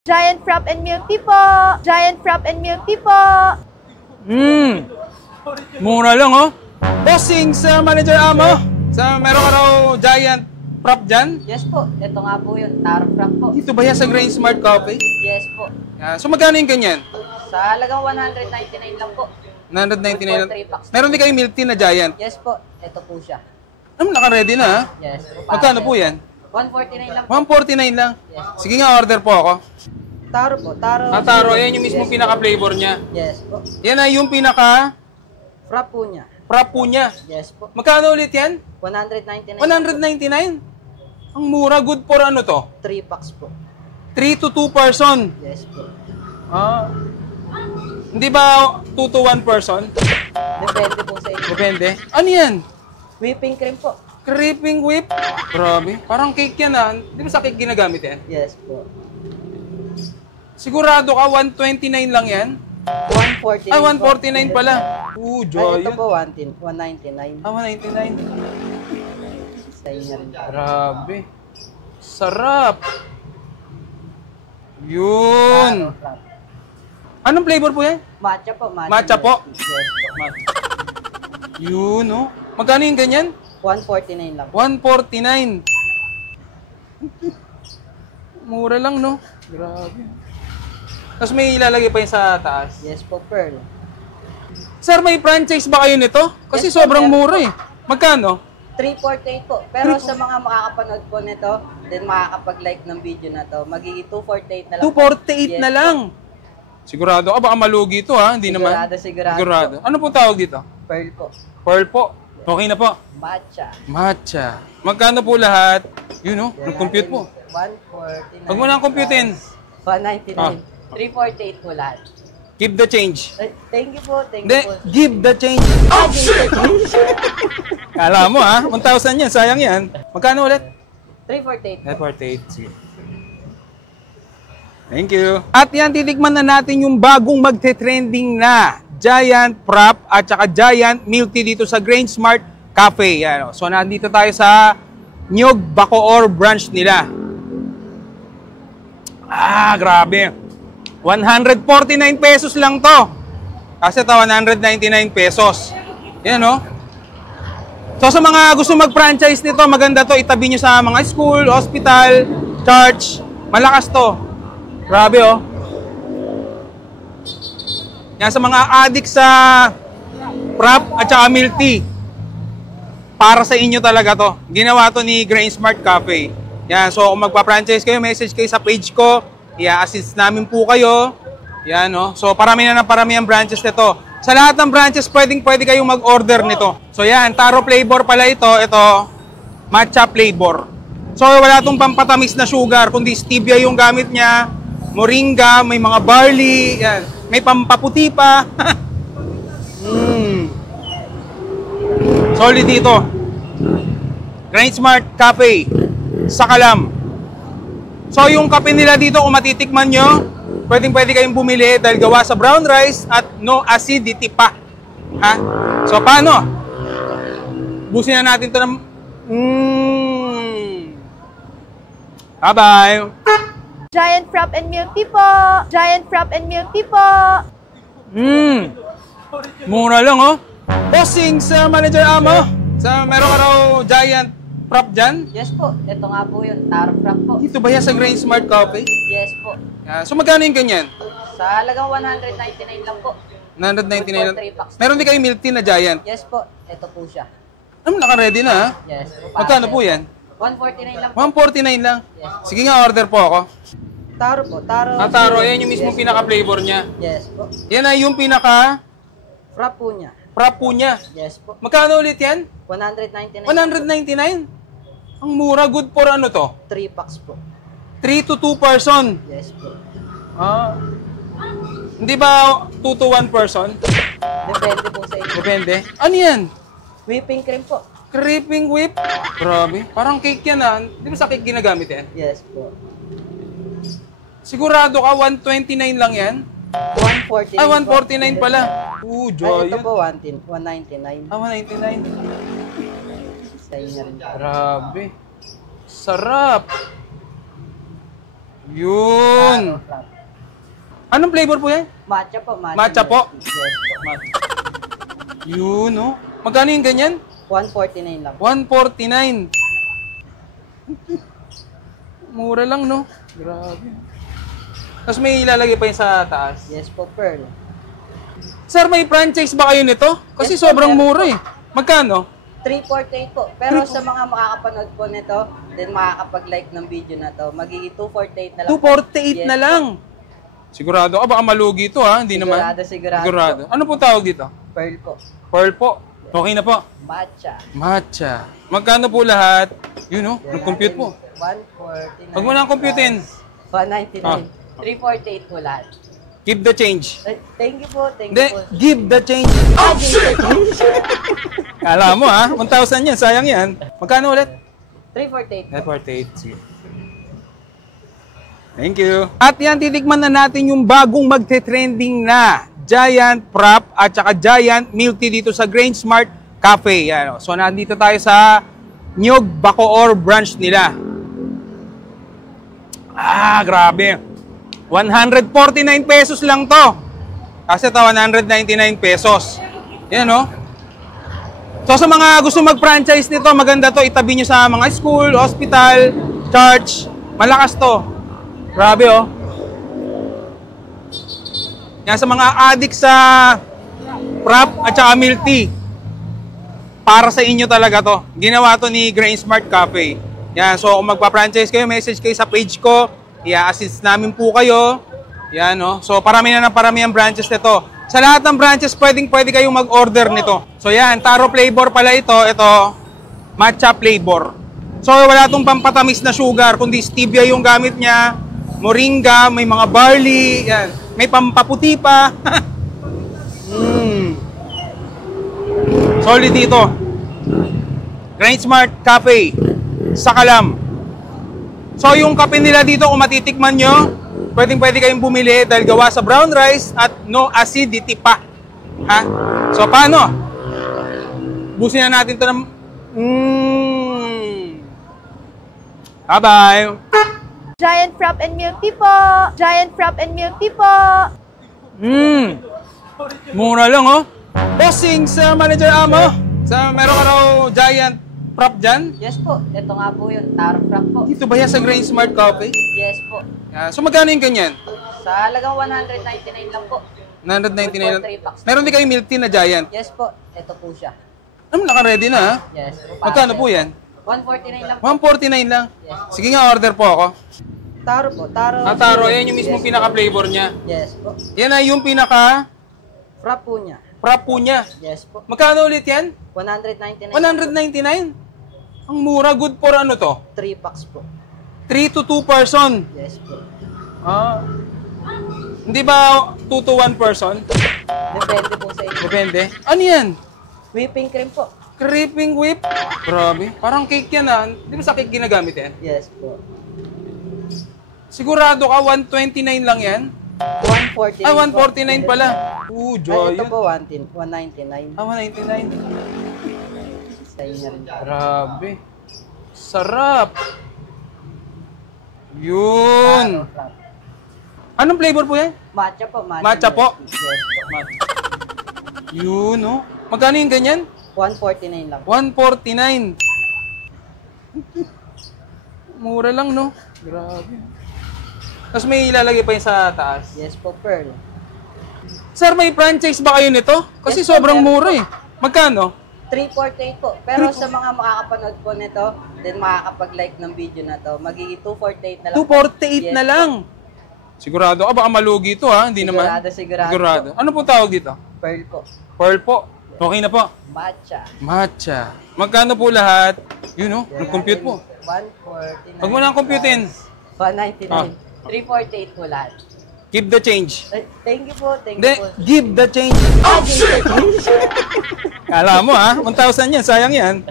Giant frap and milk tea po. Giant frap and milk tea po. Mura lang, oh. Bossing sa Manager Amo. Meron ka raw giant frap dyan? Yes po. Ito nga po yun. Taro frap po. Dito ba yan sa Grain Smart Coffee? Yes po. So magkano yung ganyan? Sa halagang 199 lang po. 999 lang. 3 packs. Meron din kayo milk tea na giant? Yes po. Ito po siya. Naka-ready na, ha? Yes po. Magkano po yan? 149 lang po. 149 lang. Yes. Sige nga, order po ako. Taro po. Taro. Taro, yan yung mismo Yes. pinaka-flavor niya. Yes po. Yan ay yung pinaka-frap Frap po niya. po niya. Yes po. Magkano ulit yan? 199. 199? Ang mura, good for ano to? 3 packs po. 3 to 2 person. Yes po. Hindi ba 2 to 1 person? Depende po sa inyo. Depende. Ano yan? Whipping cream po. Creeping whip? Grabe. Parang cake yan, ha? Di ba sa cake ginagamit yan? Yes po. Sigurado ka, 129 lang yan? 149 Ay, po. 149 pala. Ay, Joy. ito po 199. 199. Sa inyo rin. Grabe. Sarap. Yun. Taro frap. Anong flavor po yan? Matcha po. Matcha po? Yes po. Yun, no? Magkano yung ganyan? 149 lang. 149. Mura lang, no? Grabe. Tapos may ilalagay pa yun sa taas. Yes po, Pearl. Sir, may franchise ba kayo nito? Kasi Yes po, sobrang meron mura eh. Magkano? 348 po. Pero sa mga makakapanood po nito, then makakapag-like ng video na to, magiging 248 na lang. 248 Yes na lang. Sigurado ka, baka malugi ito, ha? Hindi naman. Sigurado. Ano po tawag dito? Pearl po. Pearl po. Okay na po. Matcha. Matcha. Magkano po lahat? Yun, no? Compute po. 149. Huwag mo na compute-in. 199. 348 po lahat. Keep the change. Ay, thank you po. Thank Hindi, you po. give the change. Oh, shit! Kala mo, ha? 1,000 yan. Sayang yan. Magkano ulit? 348 po. 348. Sige. Thank you. At yan, titikman na natin yung bagong magte-trending na Giant Frap at saka Giant Milk Tea dito sa Grain Smart Cafe. Yan, oh. So, nandito tayo sa Nyog, Bacoor branch nila. Grabe. 149 pesos lang to. Kasi ito, 199 pesos. Yan, no? So, sa mga gusto mag-franchise nito, maganda to. Itabi nyo sa mga school, hospital, church. Malakas to. Grabe, oh. Yan, sa mga addict sa frap at saka milk tea. Para sa inyo talaga to. Ginawa to ni Grain Smart Cafe. Yan, so kung magpa-franchise kayo, message kayo sa page ko. I-assist namin po kayo. Yan, no? So parami na ng parami ang branches nito. Sa lahat ng branches, pwede kayong mag-order nito. So yan, taro flavor pala ito. Ito, matcha flavor. So wala itong pampatamis na sugar, kundi stevia yung gamit niya. Moringa, may mga barley. Yan. May pampaputi pa. Solid dito. Grain Smart Cafe sa Kalam. So yung kape nila dito, kung matitikman nyo, pwede kayong bumili dahil gawa sa brown rice at no acidity pa. Ha? So paano? Busin na natin ito ng... Bye-bye! Giant frap and milk tea po. Giant frap and milk tea po. Mura lang, oh. Bossing sa Manager Amo. Meron ka raw giant frap dyan? Yes po. Ito nga po yun. Taro frap po. Dito ba yan sa Grain Smart Coffee? Yes po. So magkano yung ganyan? Sa halagang 199 lang po. 999 lang. 3 packs. Meron din kayo milk tea na giant? Yes po. Ito po siya. Naka-ready na, ha? Yes po. Magkano po yan? 149 lang po. 149 lang. Yes. Sige nga, order po ako. Taro po. Taro. Taro, yan yung mismo Yes. pinaka-flavor niya. Yes po. Yan ay yung pinaka-frap Frap po niya. po niya. Yes po. Magkano ulit yan? 199. 199? Ang mura, good for ano to? 3 packs po. 3 to 2 person. Yes po. Hindi ba 2 to 1 person? Depende po sa inyo. Depende. Ano yan? Whipping cream po. Creeping whip? Grabe. Parang cake yan, ha? Di ba sa cake ginagamit yan? Yes po. Sigurado ka, 129 lang yan? 149. Ay, 149 pala. Ay, Joy. ito po 199. 199. Sa inyo rin. Grabe. Sarap. Yun. Taro frap. Anong flavor po yan? Matcha po. Matcha po? Yes po. Yun, no? Magkano yung ganyan? 149 lang. 149. Mura lang, no? Grabe. Tapos may ilalagay pa yun sa taas. Yes po, pearl. Sir, may franchise ba kayo nito? Kasi Yes po, sobrang meron mura eh. Magkano? 348 po. Pero sa mga makakapanood po nito, then makakapag-like ng video na to, magiging 248 na lang. 248 Yes na po. lang. Sigurado ka, baka malugi ito ha? Hindi naman. Sigurado. Ano po tawag dito? Pearl po. Pearl po. Okay na po. Matcha. Matcha. Magkano po lahat? Yun no? Nag-compute po. 149. Huwag mo na compute-in. 199. Ah. 348 po lahat. Give the change. Thank you po. Thank Hindi, you po. give the change. Oh, shit! Kala mo ha? 1,000 yan, sayang yan. Magkano ulit? 348 po. 48. Sige. Thank you. At yan, titikman na natin yung bagong magte-trending na Giant Frap at saka Giant Milk Tea dito sa Grain Smart Cafe. Yan, so, nandito tayo sa Nyog, Bacoor branch nila. Grabe. 149 pesos lang to. Kasi ito, 199 pesos. Yan, no? So, sa mga gusto mag-franchise nito, maganda to. Itabi nyo sa mga school, hospital, church. Malakas to. Grabe, oh. Yan, sa mga addict sa Frap at saka Milk Tea. Para sa inyo talaga to. Ginawa to ni Grain Smart Cafe. Yan, so kung magpa-franchise kayo, message kayo sa page ko. I-assist namin po kayo. Yan, no? So, parami na ng parami ang branches nito. Sa lahat ng branches, pwede kayong mag-order nito. So, yan, taro flavor pala ito. Ito, matcha flavor. So, wala itong pampatamis na sugar, kundi stevia yung gamit niya. Moringa, may mga barley, yan. May pampaputi pa. Solid dito. Grain Smart Cafe sa Kalam. So yung kape nila dito kung matitikman nyo, pwede kayong bumili dahil gawa sa brown rice at no acidity pa. Ha? So paano? Busin na natin ito ng... Bye-bye! Giant Frap and Milk Tea po! Giant Frap and Milk Tea po! Mura lang, oh. Bossing sa Manager Amo. Meron ka raw Giant Frap dyan? Yes po. Ito nga po yun. Taro frap po. Dito ba yan sa Grain Smart Coffee? Yes po. So magkano yung ganyan? Sa halagang 199 lang po. 999. 3 packs. Meron din kayong milk tea na Giant. Yes po. Ito po siya. Naka-ready na, ha? Yes po. Magkano po yan? 149 lang po. 149 lang. Yes. Sige nga, order po ako. Taro po. Taro. Taro, yan yung mismo Yes. pinaka-flavor niya. Yes po. Yan ay yung pinaka-frap Frap po niya. po niya. Yes po. Magkano ulit yan? 199. 199? Ang mura, good for ano to? 3 packs po. 3 to 2 person. Yes po. Hindi ba 2 to 1 person? Depende po sa inyo. Depende. Ano yan? Whipping cream po. Creeping whip? Grabe. Parang cake yan, ha? Di ba sa cake ginagamit yan? Yes po. Sigurado ka, 129 lang yan? 149 Ah, 149 pala. Ay, ito Joy. po 199. 199. Sa inyo rin. Grabe. Sarap. Yun. Taro frap. Anong flavor po yan? Matcha po. Matcha po? Yes po. Yun, no? Magkano yung ganyan? 149 lang. 149. Mura lang, no? Grabe. Tapos may ilalagay pa yun sa taas. Yes po, pearl. Sir, may franchise ba kayo nito? Kasi Yes po, sobrang meron mura eh. Magkano? 348 po. Pero sa mga makakapanood po nito, then makakapag-like ng video na to, magiging 248 na lang. 248 Yes na lang. Sigurado ka, baka malugi ito ha? Hindi naman. Sigurado. Ano po tawag dito? Pearl po. Pearl po. Okay na po. Matcha. Matcha. Magkano po lahat? Yun no? Nag-compute po. 149. Huwag mo na compute-in. 199. 348 po lahat. Give the change. Thank you po. Thank Hindi, you po. give the change. Kala mo ha? 1,000 yan, sayang yan.